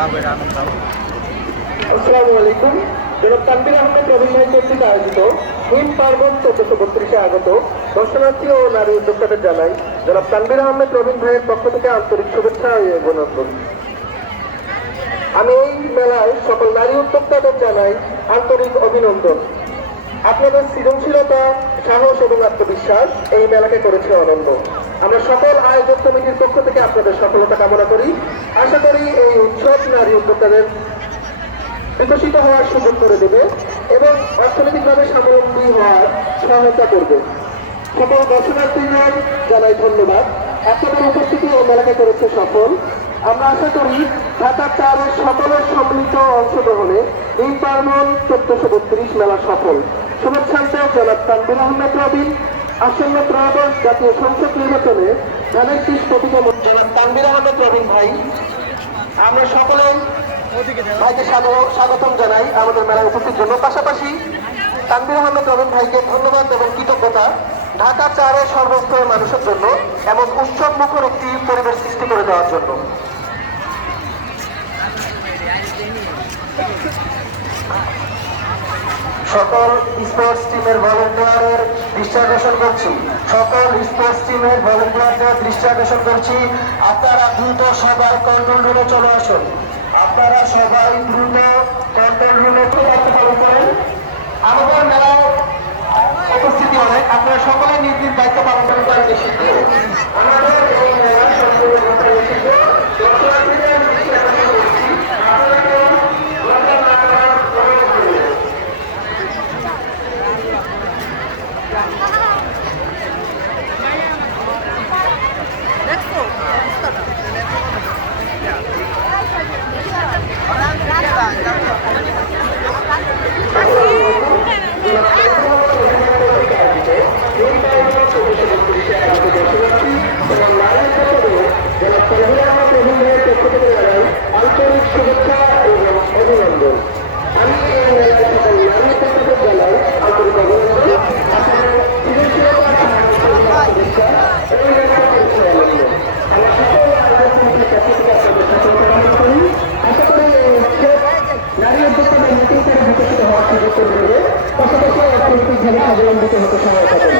আসসালামু আলাইকুম। জনাব তানভীর আহমেদ রবিন ভাই কর্তৃক আয়োজিত হিম পার্বণ 1432-এ আগত দর্শনার্থী ও নারী উদ্যোক্তাদের জানাই জনাব তানভীর আহমেদ রবিন ভাইয়ের পক্ষ থেকে আন্তরিক শুভেচ্ছা ও অভিনন্দন। আমি এই মেলায় সকল নারী উদ্যোক্তাদের জানাই আন্তরিক অভিনন্দন। আপনাদের সৃজনশীলতা, সাহস এবং আত্মবিশ্বাস এই মেলাকে করেছে অনন্য। আমরা সকল আয়োজক কমিটির পক্ষ থেকে আপনাদের সফলতা কামনা করি। আশা করি এই উৎসব নারী উদ্যোক্তাদের বিকশিত হওয়ার সুযোগ করে দেবে এবং অর্থনৈতিকভাবে স্বাবলম্বী হওয়ার সহায়তা করবে। সকল দর্শনার্থীদের জানাই ধন্যবাদ। আপনাদের উপস্থিতি এই মেলাকে করেছে সফল। আমরা আশা করি ঢাকার চারের সকলের সম্মিলিত অংশগ্রহণে হিম পার্বণ 1432 মেলা সফল। শুভেচ্ছান্তে জনাব তানভীর আহমেদ রবিন। আসন্ন ত্রয়োদশ জাতীয় সংসদ নির্বাচনে ধানের শীষ প্রতীকে জনাব তানভীর আহমেদ রবিন ভাই, আমরা সকলে ভাইকে স্বাগতম জানাই আমাদের মেলায় উপস্থিত জন্য। পাশাপাশি তানভীর আহমেদ রবিন ভাইকে ধন্যবাদ এবং কৃতজ্ঞতা ঢাকা চারের সর্বস্তরের মানুষের জন্য এমন উৎসব মুখর একটি পরিবেশ সৃষ্টি করে দেওয়ার জন্য। সকল স্পোর্টস টিমের ভলেন্টিয়ারের দৃষ্টি আকর্ষণ করছি আপনারা দ্রুত সবাই কন্ট্রোল রুমে চলে আসুন। আমাদের মেলায় উপস্থিতি অনেক, আপনারা সকলে নিজ নিজ দায়িত্ব পালন করেন তার নিশ্চিত। আমাদের এই মেলা সম্পূর্ণ আন্তরিক শুভেচ্ছা এবং অভিনন্দন। আমি এই মেলায় সকল নারী উদ্যোক্তাদের জানাই আন্তরিক অভিনন্দন। আপনাদের সৃজনশীলতা, শুভেচ্ছা এবং আমরা সকল আয়োজক কমিটির পক্ষ থেকে আপনাদের সফলতা কামনা করি। আশা করি এই উৎসব নারী উদ্যোক্তাদের নতুন করে বিকশিত হওয়ার সুযোগ করে দেবে, পাশাপাশি অর্থনৈতিকভাবে স্বাবলম্বিত হতে সহায়তা করবে।